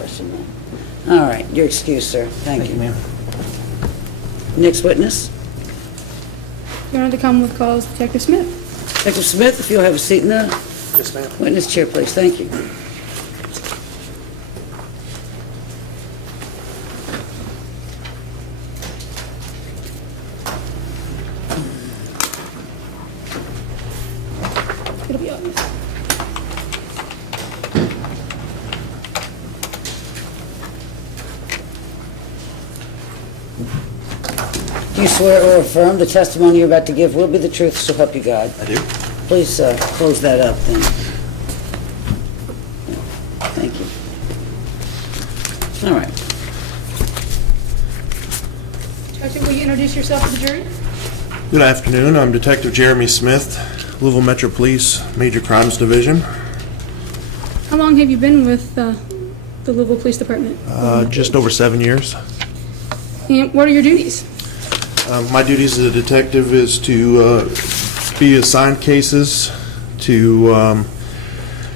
question then. All right, you're excused, sir. Thank you. ma'am. Next witness, Your Honor, to come with calls Detective Smith. Detective Smith, if you'll have a seat in the Yes, ma'am. witness chair, please. Thank you. It'll be on. Do you swear or affirm the testimony you're about to give will be the truth, so help you God? I do. Please close that up then. Thank you. All right. Detective, will you introduce yourself to the jury? Good afternoon. I'm Detective Jeremy Smith, Louisville Metro Police Major Crimes Division. How long have you been with the Louisville Police Department? Just over 7 years. And what are your duties? My duties as a detective is to be assigned cases, to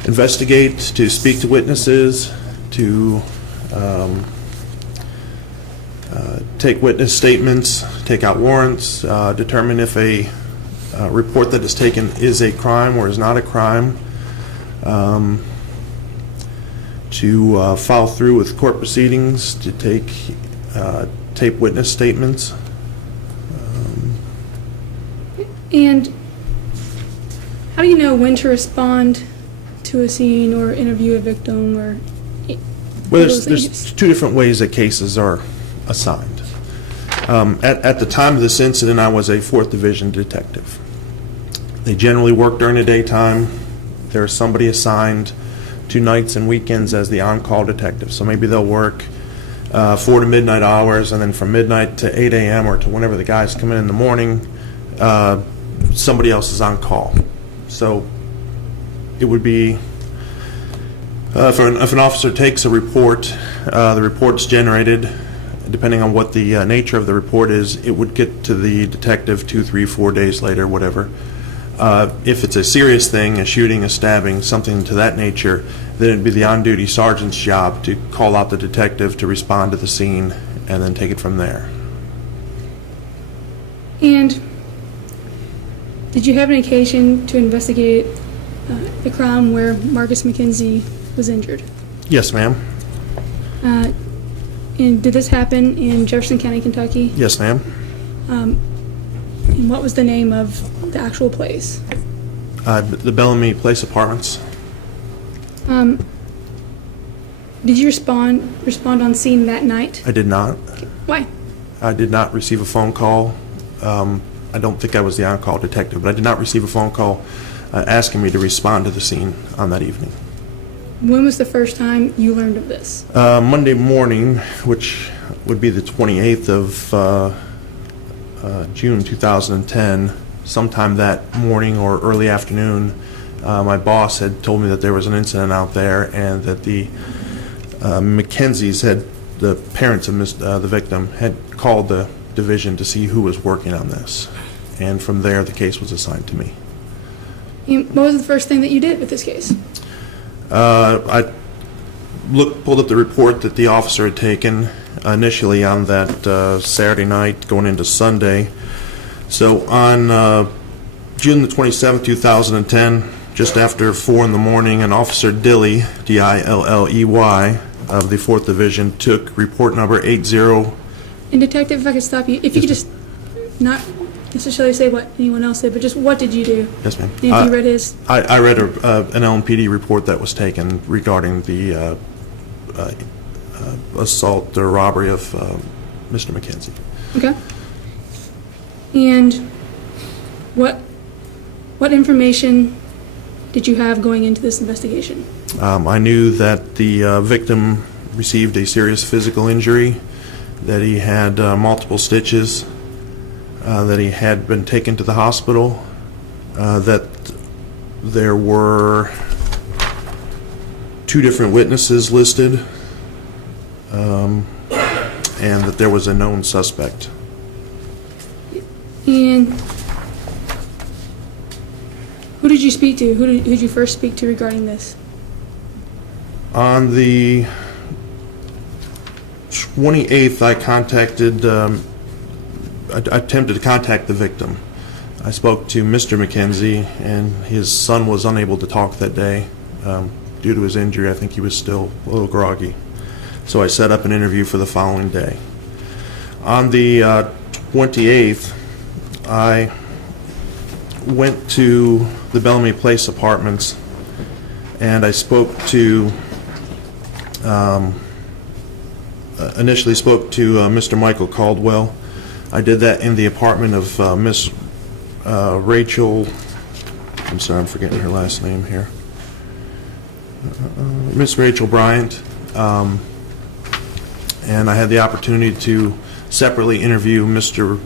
investigate, to speak to witnesses, to take witness statements, take out warrants, determine if a report that is taken is a crime or is not a crime, to follow through with court proceedings, to tape witness statements. And how do you know when to respond to a scene or interview a victim or Well, those there's things? two different ways that cases are assigned. At the time of this incident, I was a 4th Division detective. They generally work during the daytime. There's somebody assigned to nights and weekends as the on-call detective. So maybe they'll work 4 to midnight hours, and then from midnight to 8 a.m. or to whenever the guys come in the morning, somebody else is on call. So it would be, if an officer takes a report, the report's generated. Depending on what the nature of the report is, it would get to the detective 2, 3, 4 days later, whatever. If it's a serious thing, a shooting, a stabbing, something to that nature, then it'd be the on-duty sergeant's job to call out the detective to respond to the scene and then take it from there. And did you have an occasion to investigate the crime where Marcus McKenzie was injured? Yes, ma'am. And did this happen in Jefferson County, Kentucky? Yes, ma'am. And what was the name of the actual place? The Bellamy Place Apartments. Did you respond on scene that night? I did not. Why? I did not receive a phone call. I don't think I was the on-call detective, but I did not receive a phone call asking me to respond to the scene on that evening. When was the first time you learned of this? Monday morning, which would be the 28th of June 2010, sometime that morning or early afternoon, my boss had told me that there was an incident out there and that the Mackenzies the parents of the victim, had called the division to see who was working on this. And from there, the case was assigned to me. And what was the first thing that you did with this case? I pulled up the report that the officer had taken initially on that Saturday night going into Sunday. So on June the 27th, 2010, just after 4 in the morning, an Officer Dilley, D-I-L-L-E-Y, of the 4th Division took report number 80. And Detective, if I could stop you, if you could just not necessarily say what anyone else did, but just what did you do? Yes, ma'am. And if you read his... I read an LMPD report that was taken regarding the assault or robbery of Mr. McKenzie. Okay. And what information did you have going into this investigation? I knew that the victim received a serious physical injury, that he had multiple stitches, that he had been taken to the hospital, that there were 2 different witnesses listed, and that there was a known suspect. And who did you speak to? Who did you first speak to regarding this? On the 28th, I attempted to contact the victim. I spoke to Mr. McKenzie, and his son was unable to talk that day due to his injury. I think he was still a little groggy. So I set up an interview for the following day. On the 28th, I went to the Bellamy Place apartments, and I spoke to, initially spoke to Mr. Michael Caldwell. I did that in the apartment of Miss Rachel, I'm sorry, I'm forgetting her last name here, Miss Rachel Bryant, and I had the opportunity to separately interview Mr.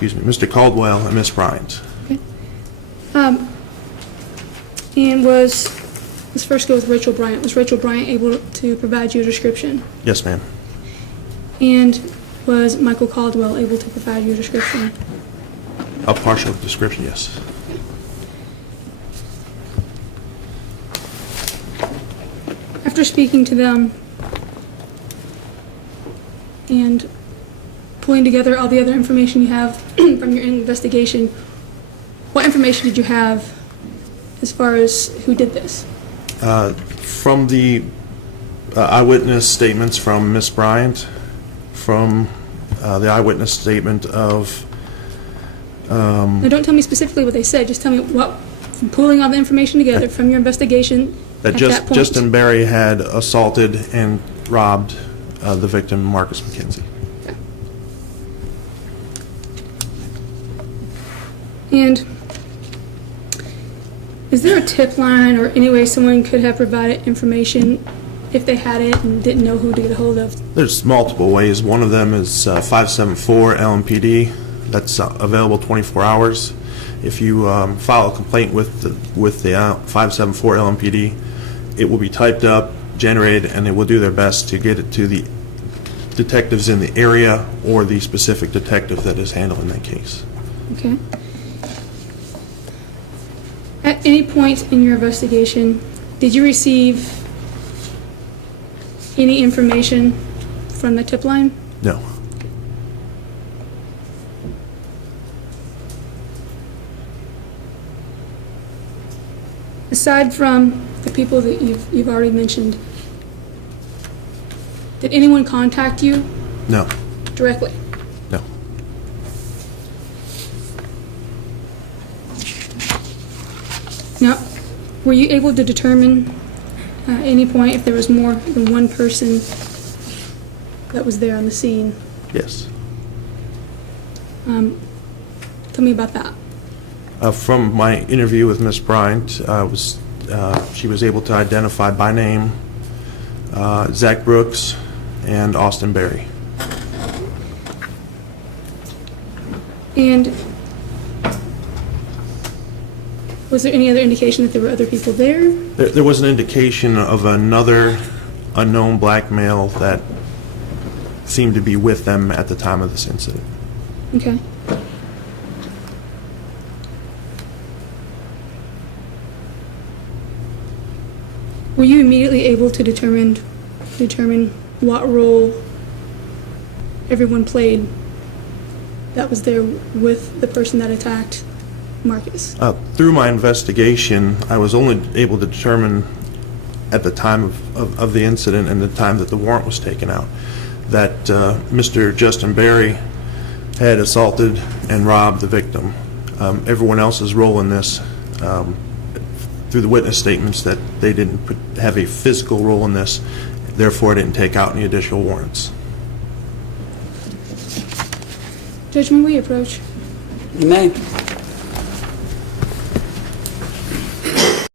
Mr. Caldwell and Miss Bryant. Okay. And let's first go with Rachel Bryant. Was Rachel Bryant able to provide you a description? Yes, ma'am. And was Michael Caldwell able to provide you a description? A partial description, yes. After speaking to them and pulling together all the other information you have from your investigation, what information did you have as far as who did this? From the eyewitness statements from Miss Bryant, from the eyewitness statement of... Now, don't tell me specifically what they said. Just tell me what, from pulling all the information together from your investigation that at that point. Justin Berry had assaulted and robbed the victim, Marcus McKenzie. Okay. And is there a tip line or any way someone could have provided information if they had it and didn't know who to get a hold of? There's multiple ways. One of them is 574 LMPD. That's available 24 hours. If you file a complaint with the 574 LMPD, it will be typed up, generated, and they will do their best to get it to the detectives in the area or the specific detective that is handling that case. Okay. At any point in your investigation, did you receive any information from the tip line? No. Aside from the people that you've already mentioned, did anyone contact you No. directly? No. Now, were you able to determine at any point if there was more than one person that was there on the scene? Yes. Tell me about that. From my interview with Miss Bryant, she was able to identify by name Zach Brooks and Austin Berry. And was there any other indication that there were other people there? There was an indication of another unknown black male that seemed to be with them at the time of this incident. Okay. Were you immediately able to determine what role everyone played that was there with the person that attacked Marcus? Through my investigation, I was only able to determine at the time of the incident and the time that the warrant was taken out that Mr. Justin Berry had assaulted and robbed the victim. Everyone else's role in this, through the witness statements, that they didn't have a physical role in this, therefore didn't take out any additional warrants. Judge, may we approach? You may.